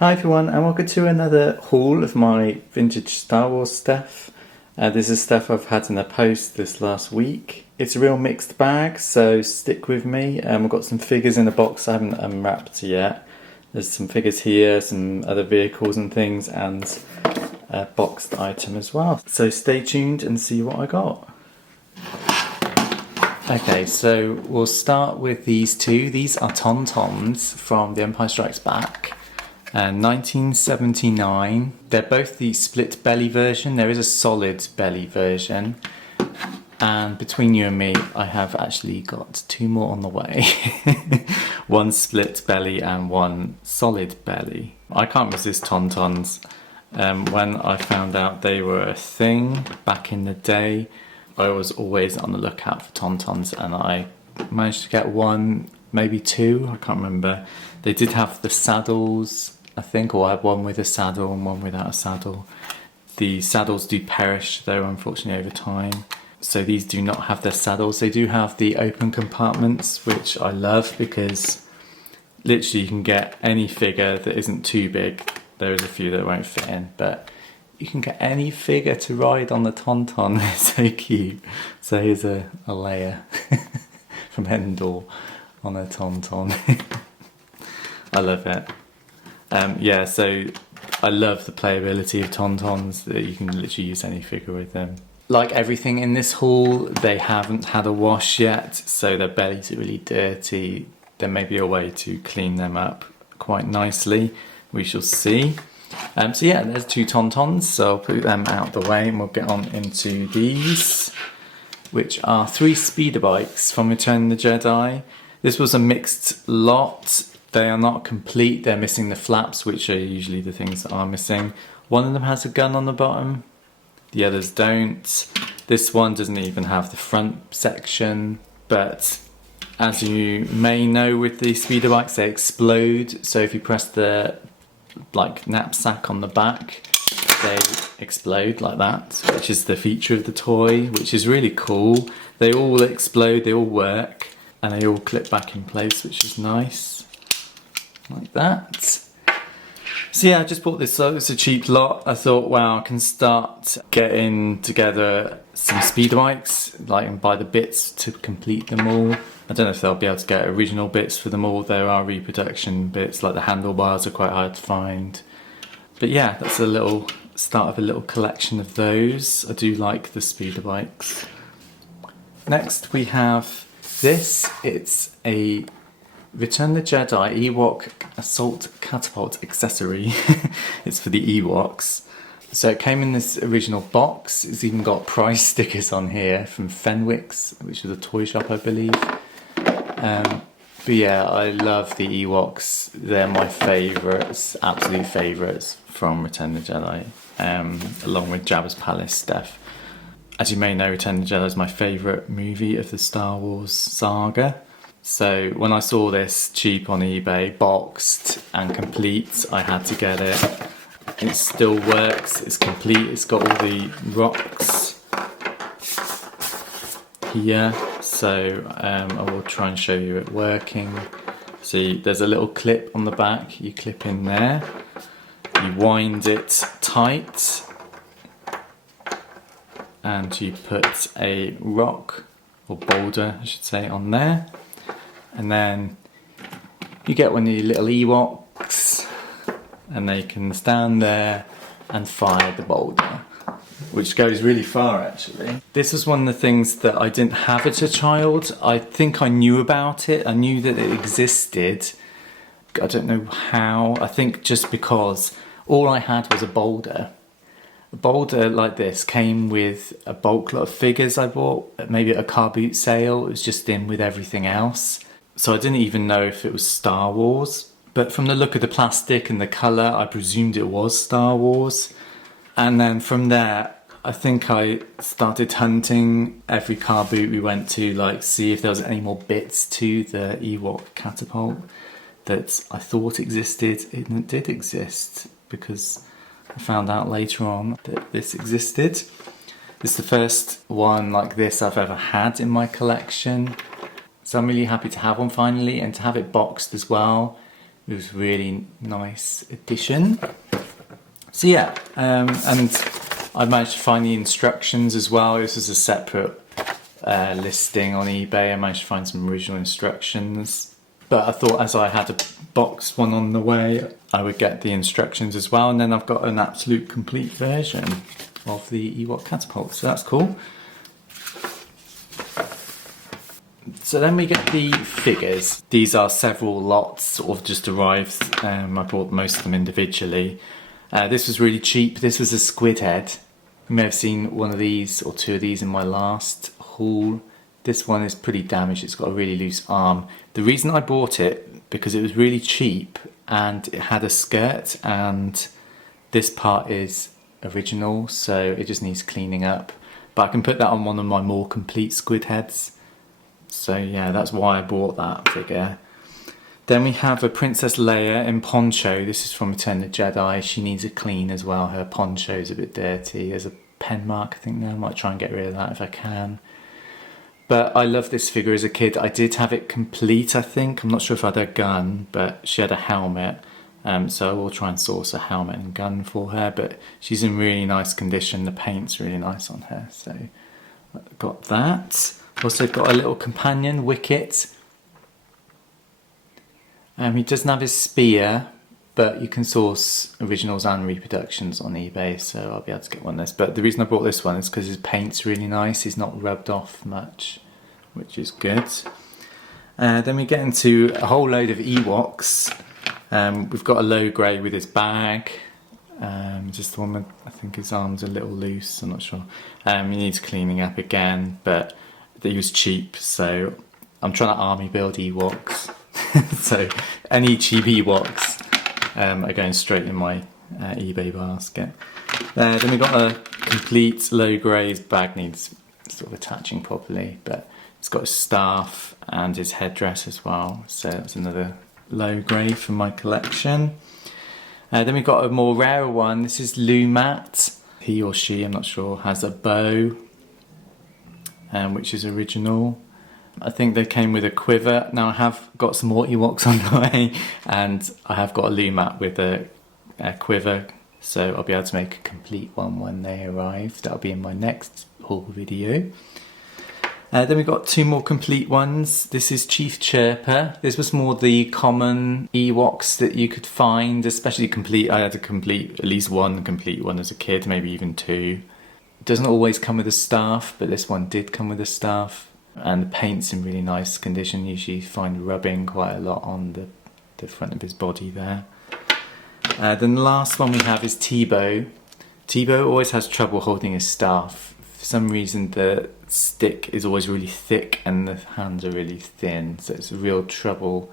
Hi everyone, and welcome to another haul of my vintage Star Wars stuff. This is stuff I've had in the post this last week. It's a real mixed bag, so stick with me. I've got some figures in a box I haven't unwrapped yet. There's some figures here, some other vehicles and things, and a boxed item as well. So stay tuned and see what I got. Okay, so we'll start with these two. These are Tauntauns from The Empire Strikes Back. 1979. They're both the split belly version. There is a solid belly version, and between you and me I have actually got two more on the way. One split belly and one solid belly. I can't resist Tauntauns. When I found out they were a thing back in the day, I was always on the lookout for Tauntauns, and I managed to get one, maybe two, I can't remember. They did have the saddles, I think, or I had one with a saddle and one without a saddle. The saddles do perish though, unfortunately, over time. So these do not have their saddles. They do have the open compartments, which I love because literally you can get any figure that isn't too big. There is a few that won't fit in, but you can get any figure to ride on the Tauntaun. It's so cute. So here's a Leia from Endor on a Tauntaun. I love it. Yeah, so I love the playability of Tauntauns, that you can literally use any figure with them. Like everything in this haul, they haven't had a wash yet, so their bellies are really dirty. There may be a way to clean them up quite nicely. We shall see. So yeah, there's two Tauntauns, so I'll put them out the way and we'll get on into these, which are 3 speeder bikes from Return of the Jedi. This was a mixed lot. They are not complete, they're missing the flaps, which are usually the things that are missing. One of them has a gun on the bottom, the others don't. This one doesn't even have the front section, but as you may know with the speeder bikes, they explode. So if you press the knapsack on the back, they explode like that, which is the feature of the toy, which is really cool. They all explode, they all work, and they all clip back in place, which is nice. Like that. So yeah, I just bought this, so it's a cheap lot. I thought, wow, I can start getting together some speeder bikes, and buy the bits to complete them all. I don't know if they'll be able to get original bits for them all. There are reproduction bits, like the handlebars are quite hard to find. But yeah, that's a little start of a little collection of those. I do like the speeder bikes. Next we have this. It's a Return of the Jedi Ewok Assault Catapult accessory. It's for the Ewoks. So it came in this original box. It's even got price stickers on here from Fenwick's, which is a toy shop, I believe. But yeah, I love the Ewoks. They're my favourites, absolute favourites from Return of the Jedi, along with Jabba's Palace stuff. As you may know, Return of the Jedi is my favourite movie of the Star Wars saga. So when I saw this cheap on eBay, boxed and complete, I had to get it. It still works, it's complete, it's got all the rocks here. So I will try and show you it working. See, there's a little clip on the back, you clip in there, you wind it tight, and you put a rock, or boulder I should say, on there. And then you get one of your little Ewoks, and they can stand there and fire the boulder, which goes really far actually. This was one of the things that I didn't have as a child. I think I knew about it, I knew that it existed. I don't know how, I think just because all I had was a boulder. A boulder like this came with a bulk lot of figures I bought, maybe at a car boot sale. It was just in with everything else. So I didn't even know if it was Star Wars. But from the look of the plastic and the colour, I presumed it was Star Wars. And then from there, I think I started hunting every car boot we went to, see if there was any more bits to the Ewok Catapult that I thought existed. It did exist, because I found out later on that this existed. This is the first one like this I've ever had in my collection. So I'm really happy to have one finally, and to have it boxed as well. It was really nice addition. So yeah, and I managed to find the instructions as well. This is a separate listing on eBay. I managed to find some original instructions, but I thought as I had a box one on the way, I would get the instructions as well, and then I've got an absolute complete version of the Ewok Catapult, so that's cool. So then we get the figures. These are several lots, sort of just arrived. I bought most of them individually. This was really cheap. This was a squid head. You may have seen one of these or two of these in my last haul. This one is pretty damaged. It's got a really loose arm. The reason I bought it, because it was really cheap and it had a skirt, and this part is original, so it just needs cleaning up. But I can put that on one of my more complete squid heads. So yeah, that's why I bought that figure. Then we have a Princess Leia in poncho. This is from Return of the Jedi. She needs a clean as well. Her poncho's a bit dirty. There's a pen mark, I think there. I might try and get rid of that if I can. But I love this figure as a kid. I did have it complete, I think. I'm not sure if I had a gun, but she had a helmet. So I will try and source a helmet and gun for her. But she's in really nice condition. The paint's really nice on her. So I've got that. Also got a little companion, Wicket. He doesn't have his spear, but you can source originals and reproductions on eBay, so I'll be able to get one of this. But the reason I bought this one is because his paint's really nice. He's not rubbed off much, which is good. Then we get into a whole load of Ewoks. We've got a low grey with his bag. Just the one with, I think his arm's a little loose, I'm not sure. He needs cleaning up again, but he was cheap, so I'm trying to army build Ewoks. So any cheap Ewoks are going straight in my eBay basket. Then we got a complete low grey. His bag needs sort of attaching properly, but it's got his staff and his headdress as well. So that's another low grey from my collection. Then we got a more rarer one. This is Lumat. He or she, I'm not sure, has a bow, which is original. I think they came with a quiver. Now I have got some more Ewoks on the way, and I have got a Lumat with a quiver, so I'll be able to make a complete one when they arrive. That'll be in my next haul video. Then we've got two more complete ones. This is Chief Chirper. This was more the common Ewoks that you could find, especially complete. I had to complete at least one complete one as a kid, maybe even two. It doesn't always come with a staff, but this one did come with a staff. And the paint's in really nice condition. Usually you find rubbing quite a lot on the front of his body there. Then the last one we have is Tebow. Tebow always has trouble holding his staff. For some reason the stick is always really thick and the hands are really thin, so it's a real trouble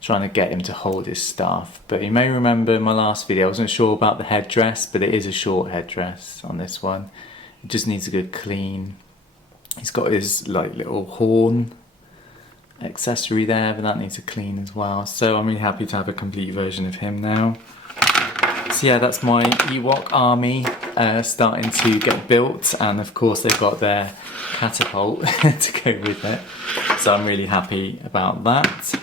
trying to get him to hold his staff. But you may remember in my last video I wasn't sure about the headdress, but it is a short headdress on this one. It just needs a good clean. He's got his like little horn accessory there, but that needs a clean as well. So I'm really happy to have a complete version of him now. So yeah, that's my Ewok army starting to get built, and of course they've got their catapult to go with it. So I'm really happy about that.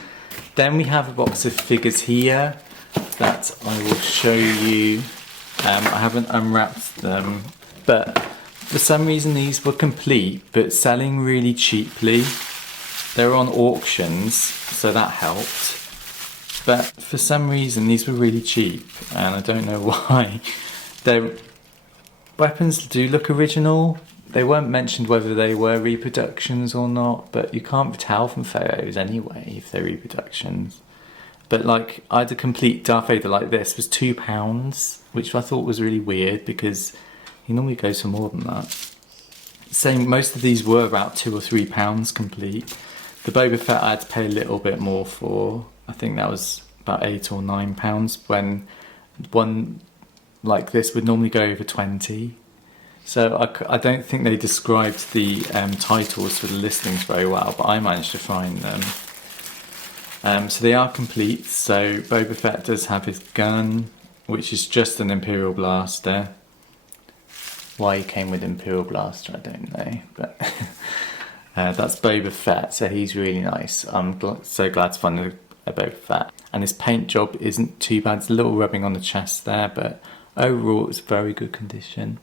Then we have a box of figures here that I will show you. I haven't unwrapped them, but for some reason these were complete but selling really cheaply. They were on auctions, so that helped. But for some reason these were really cheap, and I don't know why. Their weapons do look original. They weren't mentioned whether they were reproductions or not, but you can't tell from photos anyway if they're reproductions. But like, I had a complete Darth Vader like this, was £2, which I thought was really weird because he normally goes for more than that. Same, most of these were about £2 or £3 complete. The Boba Fett I had to pay a little bit more for. I think that was about £8 or £9, when one like this would normally go over 20. So I don't think they described the titles for the listings very well, but I managed to find them. So they are complete. So Boba Fett does have his gun, which is just an Imperial blaster. Why he came with Imperial blaster, I don't know, but that's Boba Fett, so he's really nice. I'm so glad to find a they're both fat. And his paint job isn't too bad. It's a little rubbing on the chest there, but overall it's very good condition.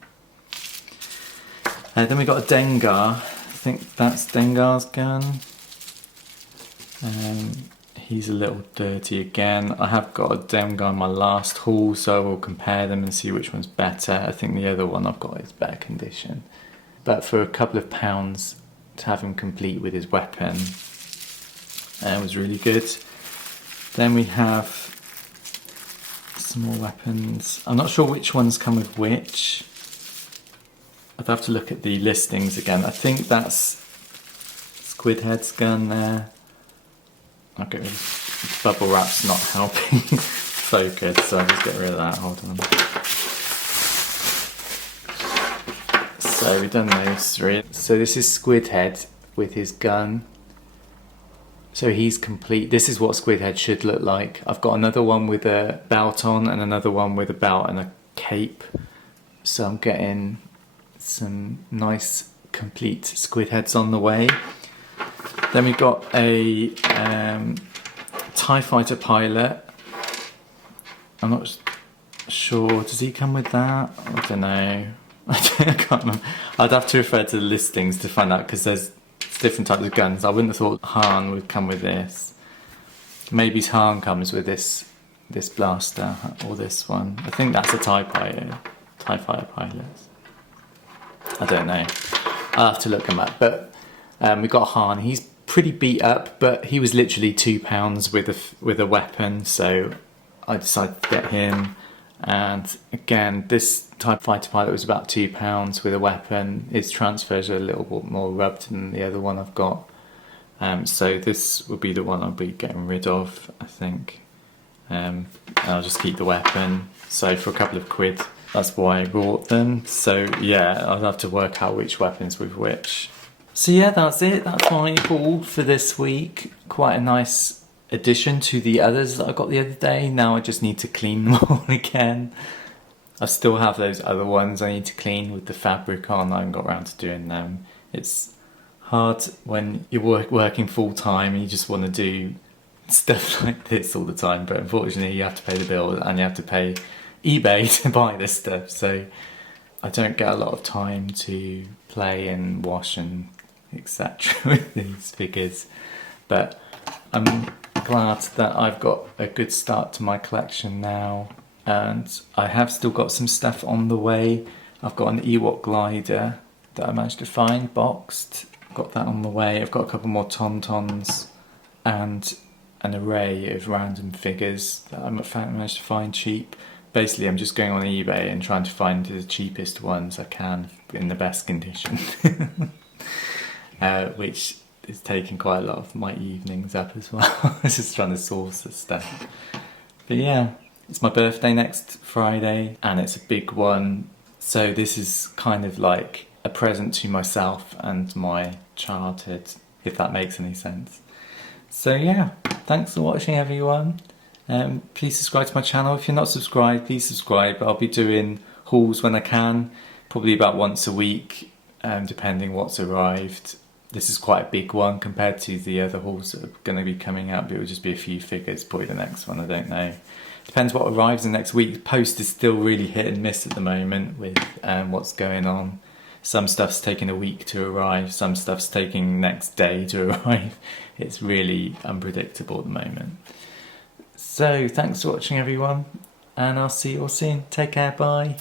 Then we got a Dengar. I think that's Dengar's gun. He's a little dirty again. I have got a Dengar in my last haul, so I will compare them and see which one's better. I think the other one I've got is better condition. But for a couple of pounds to have him complete with his weapon, it was really good. Then we have some more weapons. I'm not sure which ones come with which. I'd have to look at the listings again. I think that's Squidhead's gun there. Okay, bubble wrap's not helping focus, so I'll just get rid of that. Hold on. So we've done those three. So this is Squidhead with his gun. So he's complete. This is what Squidhead should look like. I've got another one with a belt on and another one with a belt and a cape. So I'm getting some nice complete Squidheads on the way. Then we got a TIE Fighter pilot. I'm not sure, does he come with that? I don't know. I can't remember. I'd have to refer to the listings to find out, because there's different types of guns. I wouldn't have thought Han would come with this. Maybe Han comes with this blaster or this one. I think that's a TIE Fighter pilot. I don't know. I'll have to look him up. But we got Han. He's pretty beat up, but he was literally £2 with a weapon, so I decided to get him. And again, this TIE Fighter pilot was about £2 with a weapon. His transfers are a little bit more rubbed than the other one I've got. So this will be the one I'll be getting rid of, I think. And I'll just keep the weapon. So for a couple of quid, that's why I bought them. So yeah, I'll have to work out which weapons with which. So yeah, that's it. That's my haul for this week. Quite a nice addition to the others that I got the other day. Now I just need to clean them all again. I still have those other ones I need to clean with the fabric on. I haven't got around to doing them. It's hard when you're working full time and you just want to do stuff like this all the time, but unfortunately you have to pay the bills and you have to pay eBay to buy this stuff, so I don't get a lot of time to play and wash and etc. with these figures. But I'm glad that I've got a good start to my collection now, and I have still got some stuff on the way. I've got an Ewok glider that I managed to find boxed. Got that on the way. I've got a couple more Tauntauns and an array of random figures that I managed to find cheap. Basically, I'm just going on eBay and trying to find the cheapest ones I can in the best condition, which is taking quite a lot of my evenings up as well. Just trying to source the stuff. But yeah, it's my birthday next Friday and it's a big one. So this is kind of like a present to myself and my childhood, if that makes any sense. So yeah, thanks for watching everyone. Please subscribe to my channel. If you're not subscribed, please subscribe. I'll be doing hauls when I can, probably about once a week, depending what's arrived. This is quite a big one compared to the other hauls that are going to be coming up. It will just be a few figures, probably the next one, I don't know. Depends what arrives in next week. The post is still really hit and miss at the moment with what's going on. Some stuff's taking a week to arrive, some stuff's taking next day to arrive. It's really unpredictable at the moment. So thanks for watching everyone, and I'll see you all soon. Take care, bye.